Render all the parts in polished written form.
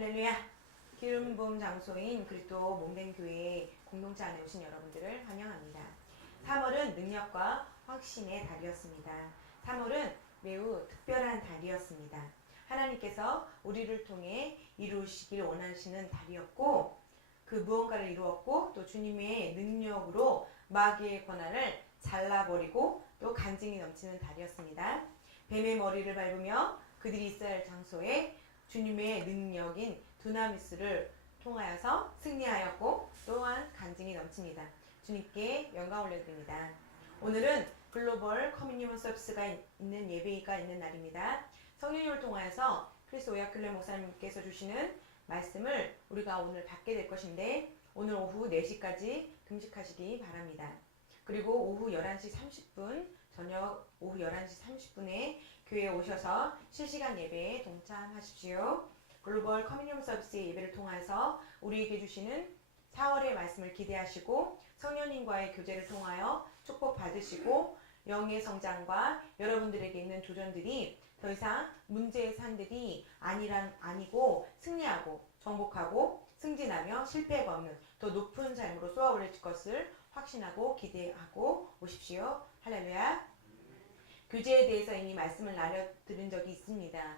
할렐루야. 기름 부음 장소인 그리스도 몸된 교회 공동체 안에 오신 여러분들을 환영합니다. 3월은 능력과 확신의 달이었습니다. 3월은 매우 특별한 달이었습니다. 하나님께서 우리를 통해 이루시길 원하시는 달이었고, 그 무언가를 이루었고, 또 주님의 능력으로 마귀의 권한을 잘라버리고 또 간증이 넘치는 달이었습니다. 뱀의 머리를 밟으며 그들이 있어야 할 장소에 주님의 능력인 두나미스를 통하여서 승리하였고, 또한 간증이 넘칩니다. 주님께 영광 올려드립니다. 오늘은 글로벌 커뮤니티 서비스가 있는 예배가 있는 날입니다. 성령님을 통하여서 크리스 오야클레 목사님께서 주시는 말씀을 우리가 오늘 받게 될 것인데, 오늘 오후 4시까지 금식하시기 바랍니다. 그리고 오후 11시 30분, 저녁 오후 11시 30분에 교회에 오셔서 실시간 예배에 동참하십시오. 글로벌 커뮤니티 서비스 예배를 통해서 우리에게 주시는 4월의 말씀을 기대하시고, 성령님과의 교제를 통하여 축복 받으시고, 영의 성장과 여러분들에게 있는 도전들이 더 이상 문제의 산들이 아니고 승리하고 정복하고 승진하며 실패가 없는 더 높은 삶으로 쏘아 올릴 것을 확신하고 기대하고 오십시오. 할렐루야. 교제에 대해서 이미 말씀을 나눠드린 적이 있습니다.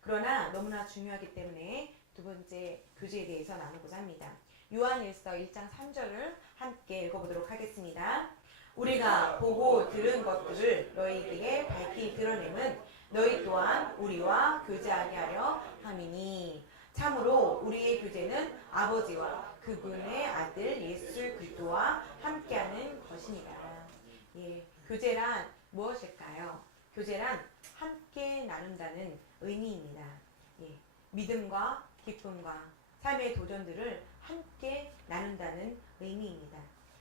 그러나 너무나 중요하기 때문에 두 번째 교제에 대해서 나누고자 합니다. 요한일서 1장 3절을 함께 읽어보도록 하겠습니다. 우리가 보고 들은 것들을 너희에게 밝히 드러내면 너희 또한 우리와 교제하게 하려 함이니, 참으로 우리의 교제는 아버지와 그분의 아들 예수 그리스도와 함께하는 것입니다. 예, 교제란 무엇일까요? 교제란 함께 나눈다는 의미입니다. 예, 믿음과 기쁨과 삶의 도전들을 함께 나눈다는 의미입니다.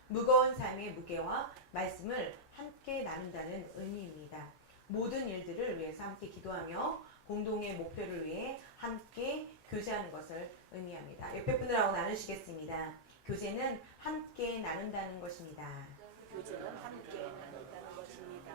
무거운 삶의 무게와 말씀을 함께 나눈다는 의미입니다. 모든 일들을 위해서 함께 기도하며 공동의 목표를 위해 함께 교제하는 것을 의미합니다. 옆에 분들하고 나누시겠습니다. 교제는 함께 나눈다는 것입니다. 교제는 함께 나눈다는 것입니다.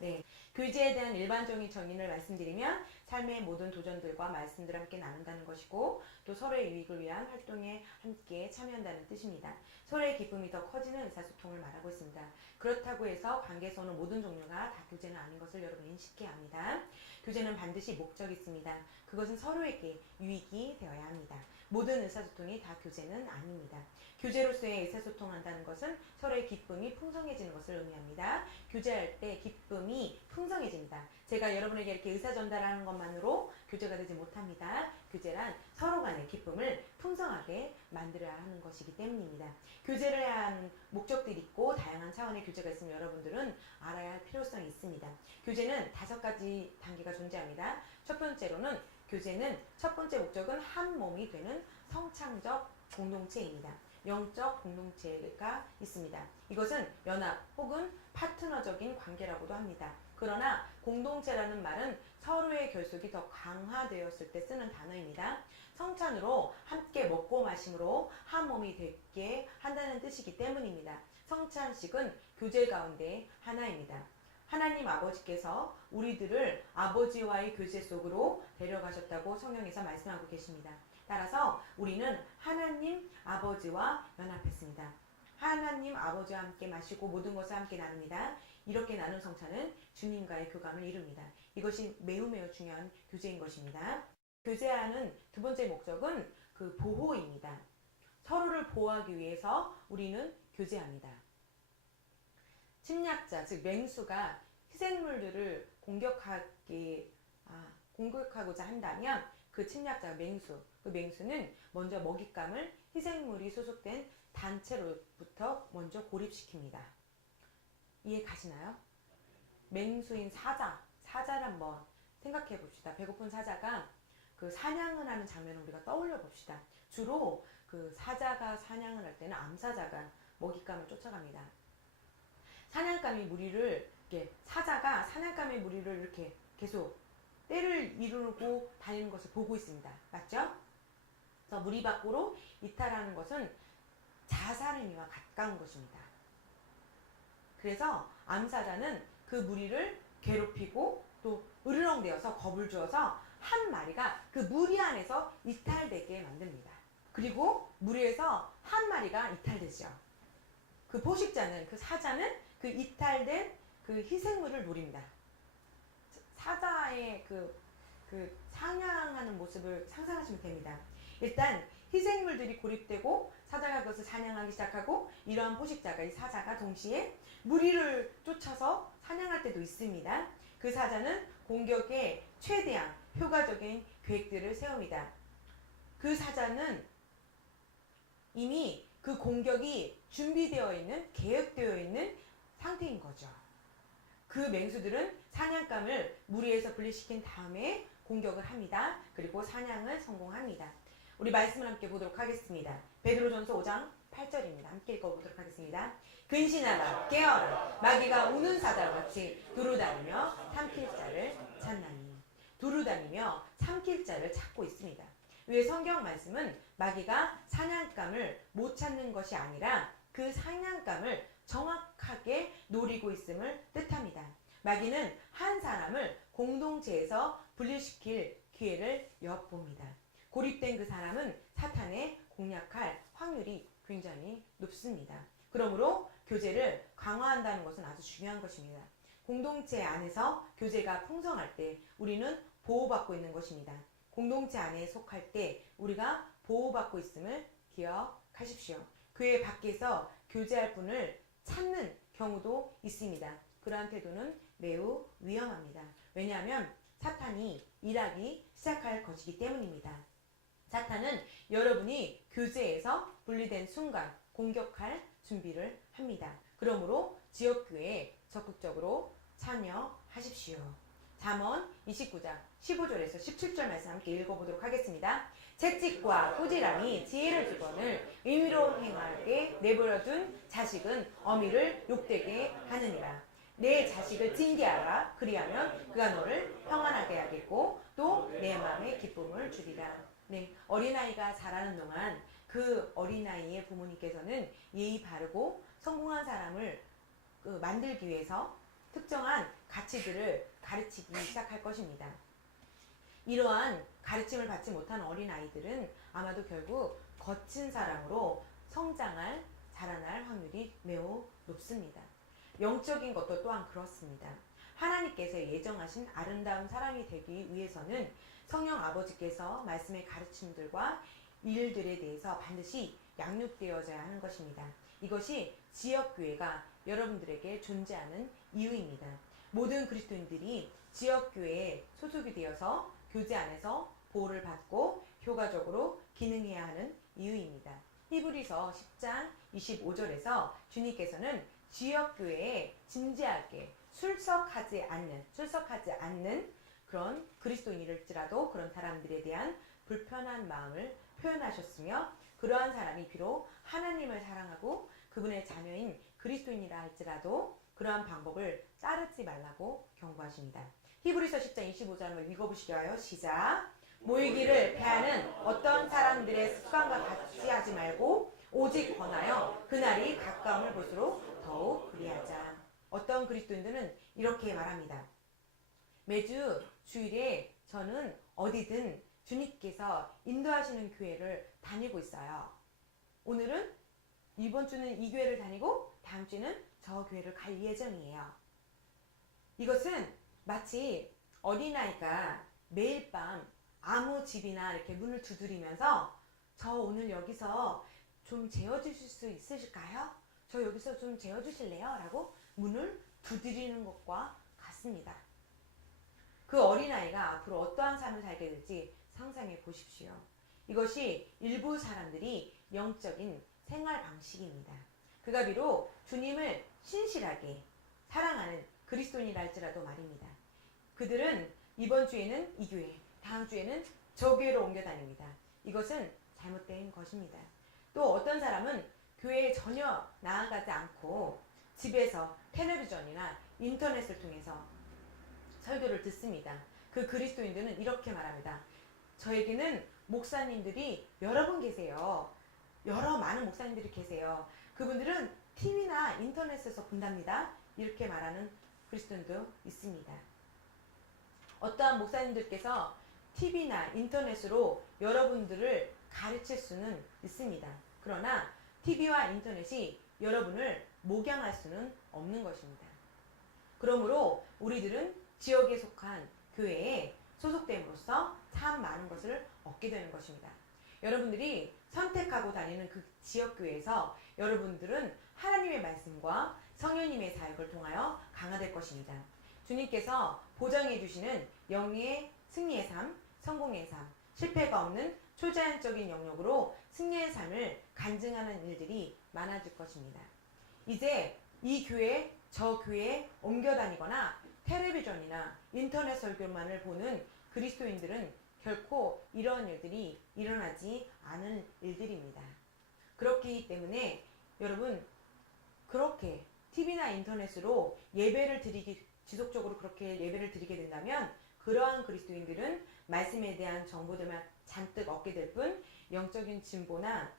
네, 교제에 대한 일반적인 정의를 말씀드리면 삶의 모든 도전들과 말씀들을 함께 나눈다는 것이고, 또 서로의 유익을 위한 활동에 함께 참여한다는 뜻입니다. 서로의 기쁨이 더 커지는 의사소통을 말하고 있습니다. 그렇다고 해서 관계에서 오는 모든 종류가 다 교제는 아닌 것을 여러분 인식해야 합니다. 교제는 반드시 목적이 있습니다. 그것은 서로에게 유익이 되어야 합니다. 모든 의사소통이 다 교제는 아닙니다. 교제로서의 의사소통한다는 것은 서로의 기쁨이 풍성해지는 것을 의미합니다. 교제할 때 기쁨이 풍성해집니다. 제가 여러분에게 이렇게 의사전달하는 것만으로 교제가 되지 못합니다. 교제란 서로 간의 기쁨을 풍성하게 만들어야 하는 것이기 때문입니다. 교제를 해야 하는 목적들이 있고 다양한 차원의 교제가 있으면 여러분들은 알아야 할 필요성이 있습니다. 교제는 5가지 단계가 존재합니다. 첫 번째로는 교제는 첫 번째 목적은 한 몸이 되는 성창적 공동체입니다. 영적 공동체가 있습니다. 이것은 연합 혹은 파트너적인 관계라고도 합니다. 그러나 공동체라는 말은 서로의 결속이 더 강화되었을 때 쓰는 단어입니다. 성찬으로 함께 먹고 마심으로 한 몸이 되게 한다는 뜻이기 때문입니다. 성찬식은 교제 가운데 하나입니다. 하나님 아버지께서 우리들을 아버지와의 교제 속으로 데려가셨다고 성경에서 말씀하고 계십니다. 따라서 우리는 하나님 아버지와 연합했습니다. 하나님 아버지와 함께 마시고 모든 것을 함께 나눕니다. 이렇게 나눈 성찬은 주님과의 교감을 이룹니다. 이것이 매우 중요한 교제인 것입니다. 교제하는 두 번째 목적은 그 보호입니다. 서로를 보호하기 위해서 우리는 교제합니다. 침략자, 즉 맹수가 희생물들을 공격하고자 한다면 그 침략자 맹수, 그 맹수는 먼저 먹잇감을 희생물이 소속된 단체로부터 먼저 고립시킵니다. 이해 가시나요? 맹수인 사자를 한번 생각해 봅시다. 배고픈 사자가 그 사냥을 하는 장면을 우리가 떠올려 봅시다. 주로 그 사자가 사냥을 할 때는 암사자가 먹잇감을 쫓아갑니다. 사자가 사냥감의 무리를 이렇게 계속 때를 이루고 다니는 것을 보고 있습니다. 맞죠? 그래서 무리 밖으로 이탈하는 것은 자살행위와 가까운 것입니다. 그래서 암사자는 그 무리를 괴롭히고 또 으르렁대어서 겁을 주어서 한 마리가 그 무리 안에서 이탈되게 만듭니다. 그리고 무리에서 한 마리가 이탈되죠. 그 포식자는, 그 사자는 그 이탈된 그 희생물을 노립니다. 사자의 그 사냥하는 모습을 상상하시면 됩니다. 일단 희생물들이 고립되고 사자가 그것을 사냥하기 시작하고, 이러한 포식자가, 이 사자가 동시에 무리를 쫓아서 사냥할 때도 있습니다. 그 사자는 공격에 최대한 효과적인 계획들을 세웁니다. 그 사자는 이미 그 공격이 준비되어 있는, 계획되어 있는 상태인 거죠. 그 맹수들은 사냥감을 무리에서 분리시킨 다음에 공격을 합니다. 그리고 사냥을 성공합니다. 우리 말씀을 함께 보도록 하겠습니다. 베드로전서 5장 8절입니다. 함께 읽어보도록 하겠습니다. 근신하라, 깨어라, 마귀가 우는 사자와 같이 두루다니며 삼킬 자를 찾나니. 두루다니며 삼킬 자를 찾고 있습니다. 왜 성경 말씀은 마귀가 사냥감을 못 찾는 것이 아니라 그 사냥감을 정확하게 노리고 있음을 뜻합니다. 마귀는 한 사람을 공동체에서 분리시킬 기회를 엿봅니다. 고립된 그 사람은 사탄에 공략할 확률이 굉장히 높습니다. 그러므로 교제를 강화한다는 것은 아주 중요한 것입니다. 공동체 안에서 교제가 풍성할 때 우리는 보호받고 있는 것입니다. 공동체 안에 속할 때 우리가 보호받고 있음을 기억하십시오. 교회 밖에서 교제할 분을 찾는 경우도 있습니다. 그러한 태도는 매우 위험합니다. 왜냐하면 사탄이 일하기 시작할 것이기 때문입니다. 사탄은 여러분이 교제에서 분리된 순간 공격할 준비를 합니다. 그러므로 지역교회에 적극적으로 참여하십시오. 잠언 29장 15절에서 17절 말씀 함께 읽어보도록 하겠습니다. 채찍과 꾸지람이 지혜를 주거늘 의미로 행하게 내버려둔 자식은 어미를 욕되게 하느니라. 내 자식을 징계하라. 그리하면 그가 너를 평안하게 하겠고 또 내 마음에 기쁨을 주리라. 네, 어린아이가 자라는 동안 그 어린아이의 부모님께서는 예의 바르고 성공한 사람을 만들기 위해서 특정한 가치들을 가르치기 시작할 것입니다. 이러한 가르침을 받지 못한 어린아이들은 아마도 결국 거친 사람으로 자라날 확률이 매우 높습니다. 영적인 것도 또한 그렇습니다. 하나님께서 예정하신 아름다운 사람이 되기 위해서는 성령 아버지께서 말씀의 가르침들과 일들에 대해서 반드시 양육되어져야 하는 것입니다. 이것이 지역교회가 여러분들에게 존재하는 이유입니다. 모든 그리스도인들이 지역교회에 소속이 되어서 교제 안에서 보호를 받고 효과적으로 기능해야 하는 이유입니다. 히브리서 10장 25절에서 주님께서는 지역교회에 진지하게 출석하지 않는 그런 그리스도인일지라도 그런 사람들에 대한 불편한 마음을 표현하셨으며, 그러한 사람이 비록 하나님을 사랑하고 그분의 자녀인 그리스도인이라 할지라도 그러한 방법을 따르지 말라고 경고하십니다. 히브리서 10장 25절을 읽어보시기 하여 시작. 모이기를 패하는 어떤 사람들의 습관과 같이 하지 말고 오직 권하여 그날이 가까움을 볼수록 더욱 그리하자. 어떤 그리스도인들은 이렇게 말합니다. 매주 주일에 저는 어디든 주님께서 인도하시는 교회를 다니고 있어요. 오늘은 이번 주는 이 교회를 다니고 다음 주는 저 교회를 갈 예정이에요. 이것은 마치 어린아이가 매일 밤 아무 집이나 이렇게 문을 두드리면서 저 오늘 여기서 좀 재워주실 수 있으실까요? 저 여기서 좀 재워주실래요? 라고 문을 두드리는 것과 같습니다. 그 어린아이가 앞으로 어떠한 삶을 살게 될지 상상해 보십시오. 이것이 일부 사람들이 영적인 생활 방식입니다. 그가 비록 주님을 신실하게 사랑하는 그리스도인이라 할지라도 말입니다. 그들은 이번 주에는 이 교회, 다음 주에는 저 교회로 옮겨 다닙니다. 이것은 잘못된 것입니다. 또 어떤 사람은 교회에 전혀 나아가지 않고 집에서 텔레비전이나 인터넷을 통해서 설교를 듣습니다. 그 그리스도인들은 이렇게 말합니다. 저에게는 목사님들이 여러 분 계세요. 여러 많은 목사님들이 계세요. 그분들은 TV나 인터넷에서 본답니다. 이렇게 말하는 그리스도인도 있습니다. 어떠한 목사님들께서 TV나 인터넷으로 여러분들을 가르칠 수는 있습니다. 그러나 TV와 인터넷이 여러분을 목양할 수는 없는 것입니다. 그러므로 우리들은 지역에 속한 교회에 소속됨으로써 참 많은 것을 얻게 되는 것입니다. 여러분들이 선택하고 다니는 그 지역교회에서 여러분들은 하나님의 말씀과 성령님의 사역을 통하여 강화될 것입니다. 주님께서 보장해 주시는 영의 승리의 삶, 성공의 삶, 실패가 없는 초자연적인 영역으로 승리의 삶을 간증하는 일들이 많아질 것입니다. 이제 이 교회, 저 교회에 옮겨 다니거나 텔레비전이나 인터넷 설교만을 보는 그리스도인들은 결코 이런 일들이 일어나지 않은 일들입니다. 그렇기 때문에 여러분, 그렇게 TV나 인터넷으로 예배를 드리기, 지속적으로 그렇게 예배를 드리게 된다면 그러한 그리스도인들은 말씀에 대한 정보들만 잔뜩 얻게 될 뿐 영적인 진보나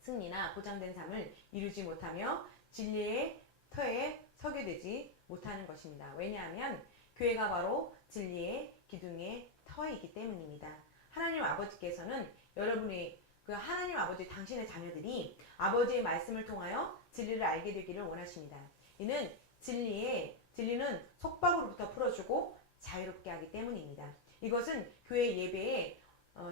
승리나 보장된 삶을 이루지 못하며 진리의 터에 서게 되지 못하는 것입니다. 왜냐하면 교회가 바로 진리의 기둥의 터이기 때문입니다. 하나님 아버지께서는 여러분의 그 하나님 아버지 당신의 자녀들이 아버지의 말씀을 통하여 진리를 알게 되기를 원하십니다. 이는 진리는 속박으로부터 풀어주고 자유롭게 하기 때문입니다. 이것은 교회 예배에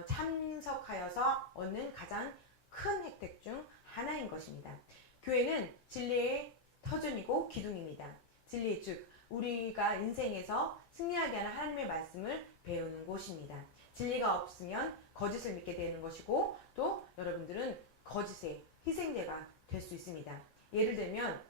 참석하여서 얻는 가장 큰 혜택 중 하나인 것입니다. 교회는 진리의 터전이고 기둥입니다. 진리 즉 우리가 인생에서 승리하게 하는 하나님의 말씀을 배우는 곳입니다. 진리가 없으면 거짓을 믿게 되는 것이고 또 여러분들은 거짓의 희생자가 될 수 있습니다. 예를 들면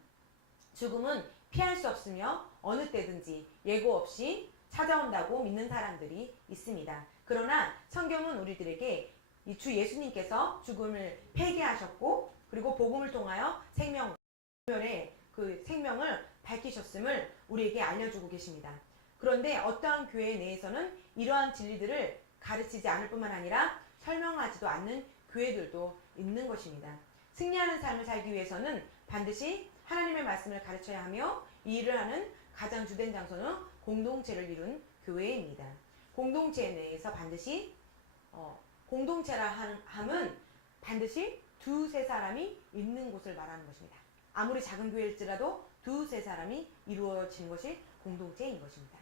죽음은 피할 수 없으며 어느 때든지 예고 없이 찾아온다고 믿는 사람들이 있습니다. 그러나 성경은 우리들에게 이 주 예수님께서 죽음을 폐기하셨고 그리고 복음을 통하여 생명의 그 생명을 밝히셨음을 우리에게 알려주고 계십니다. 그런데 어떠한 교회 내에서는 이러한 진리들을 가르치지 않을 뿐만 아니라 설명하지도 않는 교회들도 있는 것입니다. 승리하는 삶을 살기 위해서는 반드시 하나님의 말씀을 가르쳐야 하며 이 일을 하는 가장 주된 장소는 공동체를 이룬 교회입니다. 공동체 내에서 반드시 공동체라 함은 반드시 두세 사람이 있는 곳을 말하는 것입니다. 아무리 작은 교회일지라도 두세 사람이 이루어지는 것이 공동체인 것입니다.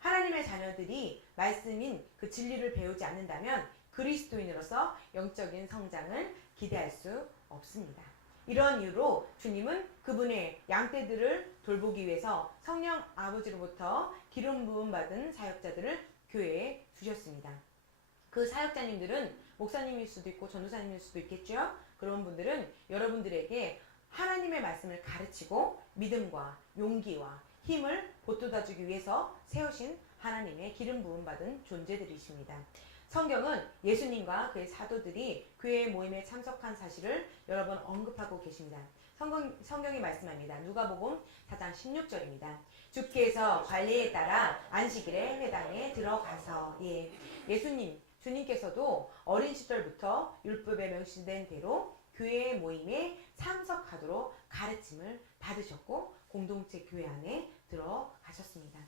하나님의 자녀들이 말씀인 그 진리를 배우지 않는다면 그리스도인으로서 영적인 성장을 기대할 수 없습니다. 이런 이유로 주님은 그분의 양떼들을 돌보기 위해서 성령 아버지로부터 기름 부음 받은 사역자들을 교회에 두셨습니다. 그 사역자님들은 목사님일 수도 있고 전도사님일 수도 있겠죠. 그런 분들은 여러분들에게 하나님의 말씀을 가르치고 믿음과 용기와 힘을 보돋아주기 위해서 세우신 하나님의 기름 부음 받은 존재들이십니다. 성경은 예수님과 그의 사도들이 교회 모임에 참석한 사실을 여러 번 언급하고 계십니다. 성경이 말씀합니다. 누가복음 4장 16절입니다. 주께서 관례에 따라 안식일에 회당에 들어가서 주님께서도 어린 시절부터 율법에 명시된 대로 교회 모임에 참석하도록 가르침을 받으셨고 공동체 교회 안에 들어가셨습니다.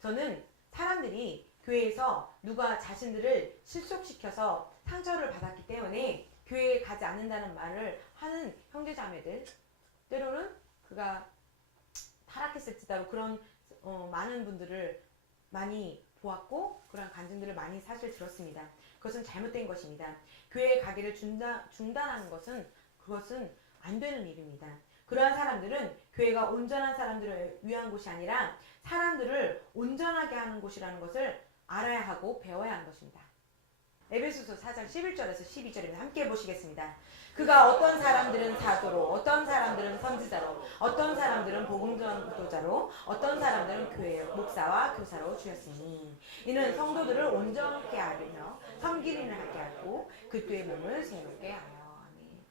저는 사람들이 교회에서 누가 자신들을 실속시켜서 상처를 받았기 때문에 교회에 가지 않는다는 말을 하는 형제자매들, 때로는 그가 타락했을지라도 그런 많은 분들을 많이 보았고 그런 간증들을 많이 사실 들었습니다. 그것은 잘못된 것입니다. 교회에 가기를 중단하는 그것은 안 되는 일입니다. 그러한 사람들은 교회가 온전한 사람들을 위한 곳이 아니라 사람들을 온전하게 하는 곳이라는 것을 알아야 하고 배워야 하는 것입니다. 에베소서 4장 11절에서 12절입니다. 함께 보시겠습니다. 그가 어떤 사람들은 사도로, 어떤 사람들은 선지자로, 어떤 사람들은 복음전도자로, 어떤 사람들은 교회 목사와 교사로 주셨으니 이는 성도들을 온전하게 하며 섬기는 일을 하게 하고 그리스도의 몸을 세우게 하여. 아멘.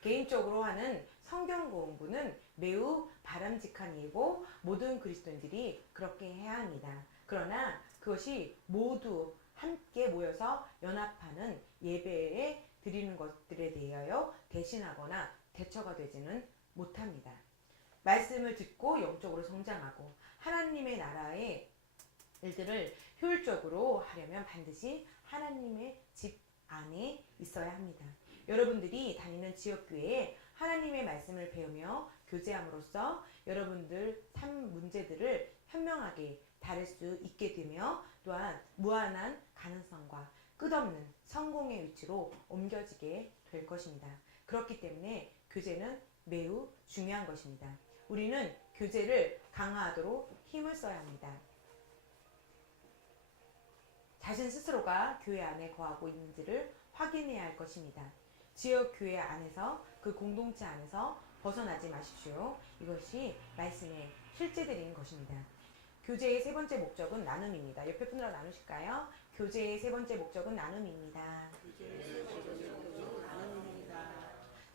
개인적으로 하는 성경 공부는 매우 바람직한 일이고 모든 그리스도인들이 그렇게 해야 합니다. 그러나 그것이 모두 함께 모여서 연합하는 예배에 드리는 것들에 대하여 대신하거나 대처가 되지는 못합니다. 말씀을 듣고 영적으로 성장하고 하나님의 나라에 일들을 효율적으로 하려면 반드시 하나님의 집 안에 있어야 합니다. 여러분들이 다니는 지역교회에 하나님의 말씀을 배우며 교제함으로써 여러분들 삶 문제들을 현명하게 다룰 수 있게 되며 또한 무한한 가능성과 끝없는 성공의 위치로 옮겨지게 될 것입니다. 그렇기 때문에 교제는 매우 중요한 것입니다. 우리는 교제를 강화하도록 힘을 써야 합니다. 자신 스스로가 교회 안에 거하고 있는지를 확인해야 할 것입니다. 지역 교회 안에서 그 공동체 안에서 벗어나지 마십시오. 이것이 말씀의 실제들인 것입니다. 교제의 세 번째 목적은 나눔입니다. 옆에 분들하고 나누실까요? 교제의 세 번째 목적은 나눔입니다.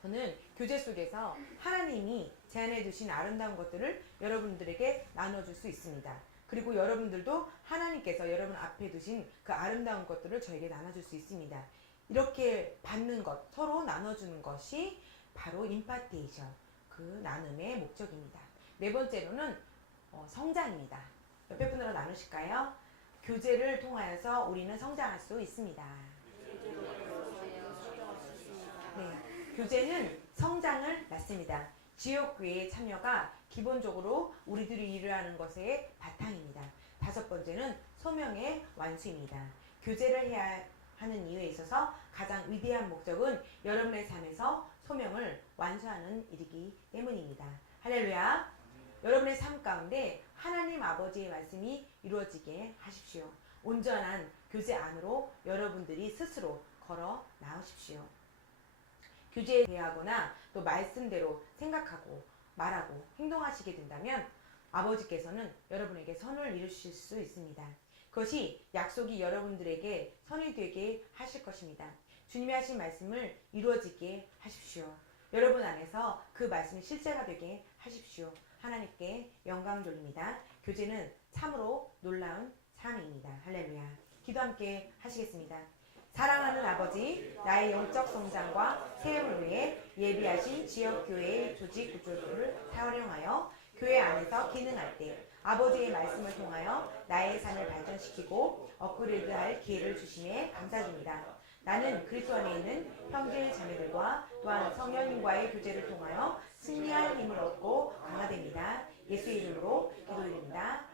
저는 교제 속에서 하나님이 제안해 두신 아름다운 것들을 여러분들에게 나눠줄 수 있습니다. 그리고 여러분들도 하나님께서 여러분 앞에 두신 그 아름다운 것들을 저에게 나눠줄 수 있습니다. 이렇게 받는 것, 서로 나눠주는 것이 바로 임파테이션, 그 나눔의 목적입니다. 네 번째로는 성장입니다. 옆에 분으로 나누실까요? 교제를 통하여서 우리는 성장할 수 있습니다. 네, 교제는 성장을 낳습니다. 지역교회의 참여가 기본적으로 우리들이 일하는 것의 바탕입니다. 다섯 번째는 소명의 완수입니다. 교제를 해야 하는 이유에 있어서 가장 위대한 목적은 여러분의 삶에서 소명을 완수하는 일이기 때문입니다. 할렐루야! 여러분의 삶 가운데 하나님 아버지의 말씀이 이루어지게 하십시오. 온전한 교제 안으로 여러분들이 스스로 걸어 나오십시오. 교제에 대하거나 또 말씀대로 생각하고 말하고 행동하시게 된다면 아버지께서는 여러분에게 선을 이루실 수 있습니다. 그것이 약속이 여러분들에게 선이 되게 하실 것입니다. 주님이 하신 말씀을 이루어지게 하십시오. 여러분 안에서 그 말씀이 실제가 되게 하십시오. 하나님께 영광 돌립니다. 교제는 참으로 놀라운 삶입니다. 할렐루야. 기도 함께 하시겠습니다. 사랑하는 아버지, 나의 영적 성장과 세움을 위해 예비하신 지역교회의 조직 구조를 활용하여 교회 안에서 기능할 때 아버지의 말씀을 통하여 나의 삶을 발전시키고 업그레이드할 기회를 주심에 감사드립니다. 나는 그리스도 안에 있는 형제 자매들과 또한 성령님과의 교제를 통하여 승리할 힘을 얻고 강화됩니다. 예수의 이름으로 기도드립니다.